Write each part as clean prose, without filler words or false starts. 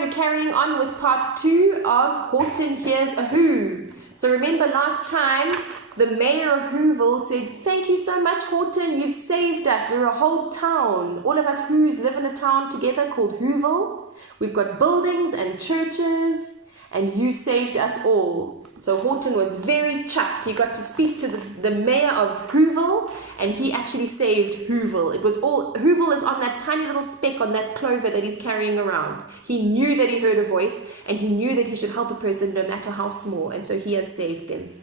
we're carrying on with part 2 of Horton Hears a Who. So remember last time, the mayor of Whoville said, thank you so much, Horton, you've saved us. We're a whole town. All of us Whos live in a town together called Whoville. We've got buildings and churches, and you saved us all. So Horton was very chuffed. He got to speak to the mayor of Whoville, and he actually saved Whoville. Whoville is on that tiny little speck on that clover that he's carrying around. He knew that he heard a voice, and he knew that he should help a person no matter how small, and so he has saved them.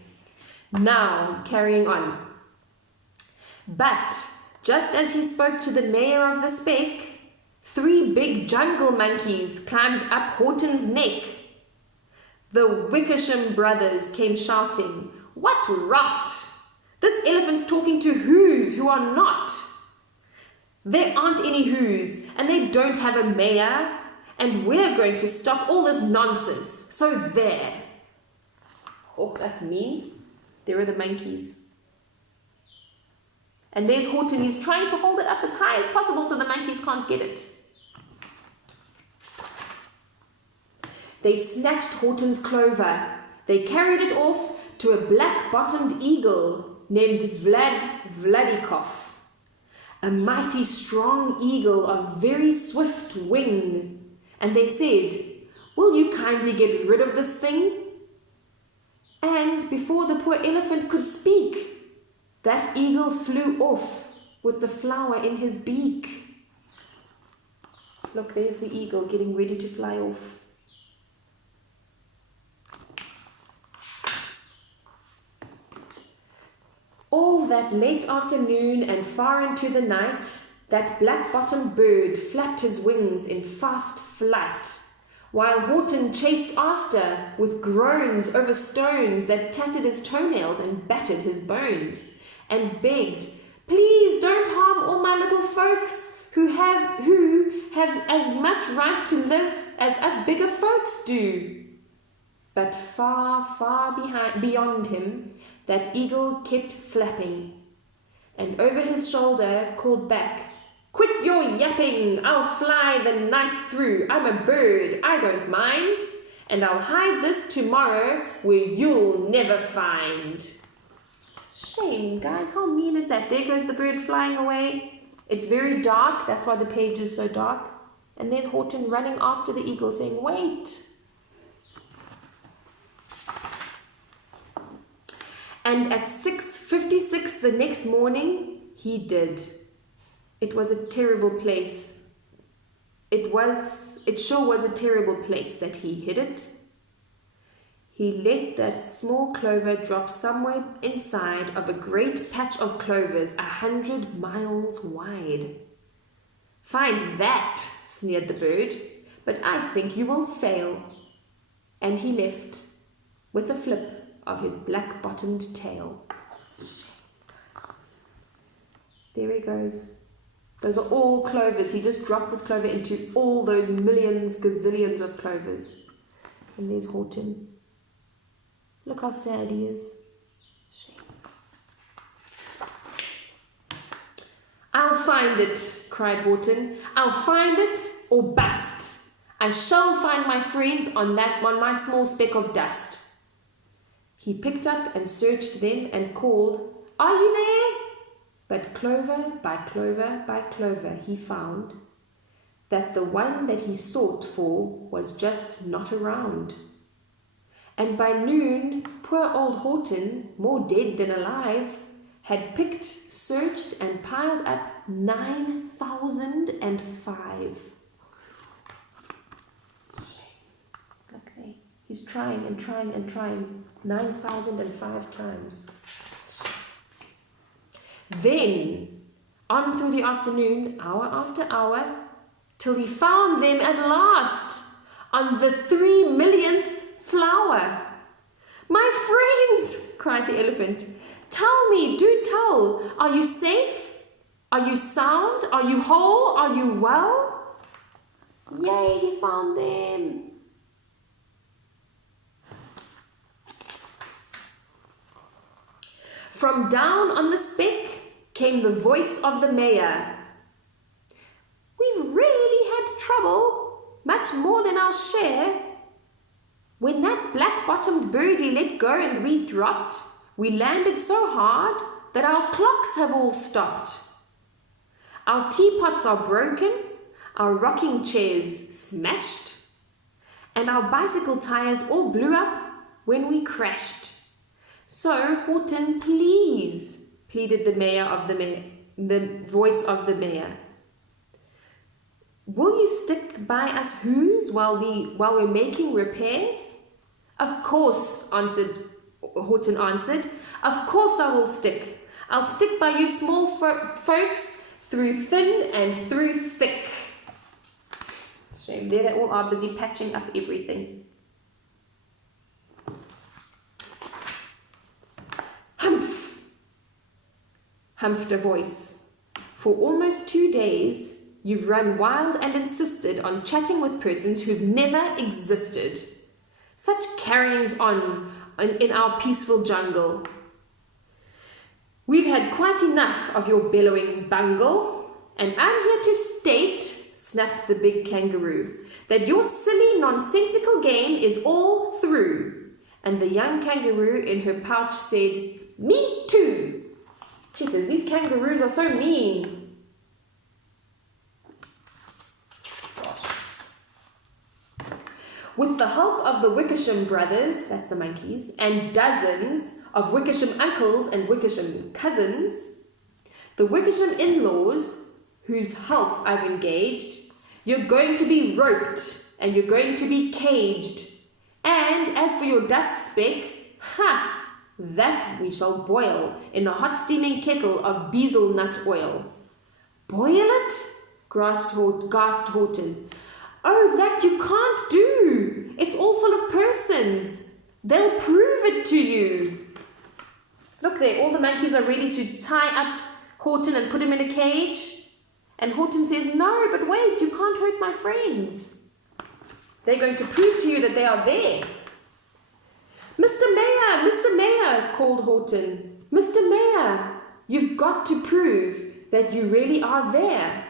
Now, carrying on. But, just as he spoke to the mayor of the speck, 3 big jungle monkeys climbed up Horton's neck. The Wickersham brothers came shouting, "What rot! This elephant's talking to Whos who are not. There aren't any Whos, and they don't have a mayor, and we're going to stop all this nonsense. So there." Oh, that's mean. There are the monkeys. And there's Horton. He's trying to hold it up as high as possible so the monkeys can't get it. They snatched Horton's clover. They carried it off to a black-bottomed eagle named Vladikov, a mighty strong eagle of very swift wing. And they said, "Will you kindly get rid of this thing?" And before the poor elephant could speak, that eagle flew off with the flower in his beak. Look, there's the eagle getting ready to fly off. All that late afternoon and far into the night, that black-bottomed bird flapped his wings in fast flight, while Horton chased after with groans over stones that tattered his toenails and battered his bones, and begged, "Please don't harm all my little folks who have as much right to live as us bigger folks do." But far, far beyond him, that eagle kept flapping, and over his shoulder called back, "Quit your yapping, I'll fly the night through. I'm a bird, I don't mind, and I'll hide this tomorrow where you'll never find." Shame, guys, how mean is that? There goes the bird flying away. It's very dark, that's why the page is so dark. And there's Horton running after the eagle saying, "Wait." And at 6:56 the next morning, he did. It was a terrible place. It sure was a terrible place that he hid it. He let that small clover drop somewhere inside of a great patch of clovers 100 miles wide. "Find that," sneered the bird, "but I think you will fail." And he left with a flip of his black-bottomed tail. There he goes. Those are all clovers. He just dropped this clover into all those millions, gazillions of clovers. And there's Horton. Look how sad he is. Shame. "I'll find it," cried Horton. "I'll find it or bust. I shall find my friends on my small speck of dust." He picked up and searched them and called, "Are you there?" But clover by clover by clover he found that the one that he sought for was just not around. And by noon, poor old Horton, more dead than alive, had picked, searched, and piled up 9,005. Look there. He's trying and trying and trying 9,005 times. Then, on through the afternoon, hour after hour, till he found them at last, on the 3 millionth flower. "My friends," cried the elephant, "tell me, do tell, are you safe? Are you sound? Are you whole? Are you well?" Yay, he found them. From down on the speck came the voice of the mayor. "We've really had trouble. much more than our share. When that black-bottomed birdie let go and we dropped, we landed so hard that our clocks have all stopped. Our teapots are broken, our rocking chairs smashed, and our bicycle tires all blew up when we crashed. So, Horton, please, pleaded the voice of the mayor. Will you stick by us Who's while we're making repairs? Of course, Horton answered. Of course I will stick. I'll stick by you small folks through thin and through thick. Shame, there they all are busy patching up everything. Humph! Humphed a voice. For almost 2 days, you've run wild and insisted on chatting with persons who've never existed. Such carryings on in our peaceful jungle. We've had quite enough of your bellowing bungle, and I'm here to state, snapped the big kangaroo, that your silly, nonsensical game is all through. And the young kangaroo in her pouch said, Me too! Checkers, these kangaroos are so mean. With the help of the Wickersham brothers, that's the monkeys, and dozens of Wickersham uncles and Wickersham cousins, the Wickersham in-laws, whose help I've engaged, you're going to be roped and you're going to be caged. And as for your dust speck, that we shall boil in a hot steaming kettle of bezel nut oil. Boil it? Gasped Horton. Oh, that you can't do. It's all full of persons. They'll prove it to you. Look there, all the monkeys are ready to tie up Horton and put him in a cage. And Horton says, no, but wait, you can't hurt my friends. They're going to prove to you that they are there. Mr. Mayor, called Horton. Mr. Mayor, you've got to prove that you really are there.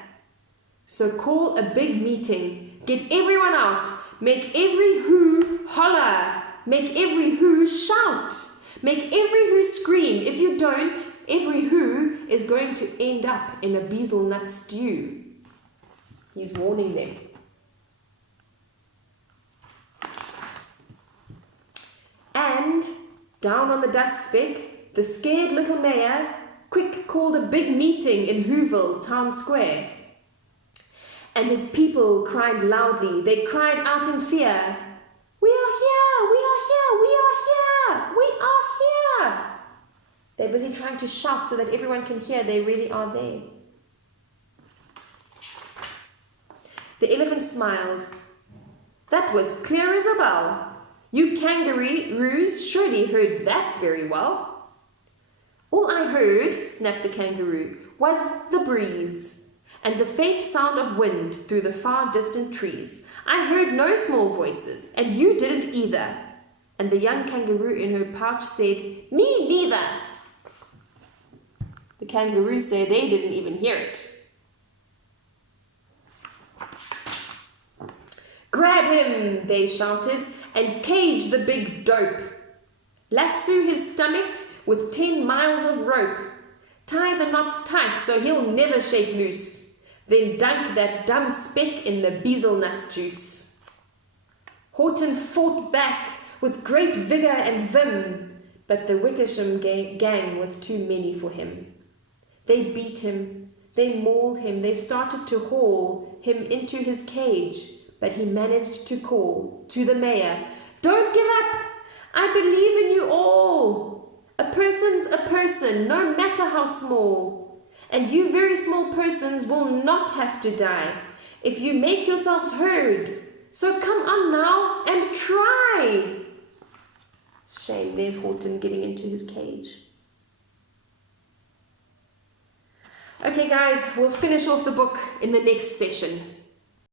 So call a big meeting. Get everyone out. Make every who holler. Make every who shout. Make every who scream. If you don't, every who is going to end up in a bezel nut stew. He's warning them. And down on the dust speck, the scared little mayor quick called a big meeting in Whoville town square. And his people cried loudly. They cried out in fear, We are here! We are here! We are here! We are here! They're busy trying to shout so that everyone can hear they really are there. The elephant smiled. That was clear as a bell. You kangaroos surely heard that very well. All I heard, snapped the kangaroo, was the breeze and the faint sound of wind through the far distant trees. I heard no small voices, and you didn't either. And the young kangaroo in her pouch said, Me neither. The kangaroos said they didn't even hear it. Grab him, they shouted, and cage the big dope. Lasso his stomach with 10 miles of rope. Tie the knots tight so he'll never shake loose. Then dunk that dumb speck in the bezel nut juice. Horton fought back with great vigour and vim, but the Wickersham gang was too many for him. They beat him, they mauled him, they started to haul him into his cage, but he managed to call to the mayor, Don't give up! I believe in you all! A person's a person, no matter how small. And you very small persons will not have to die if you make yourselves heard. So come on now and try. Shame, there's Horton getting into his cage. Okay guys, we'll finish off the book in the next session.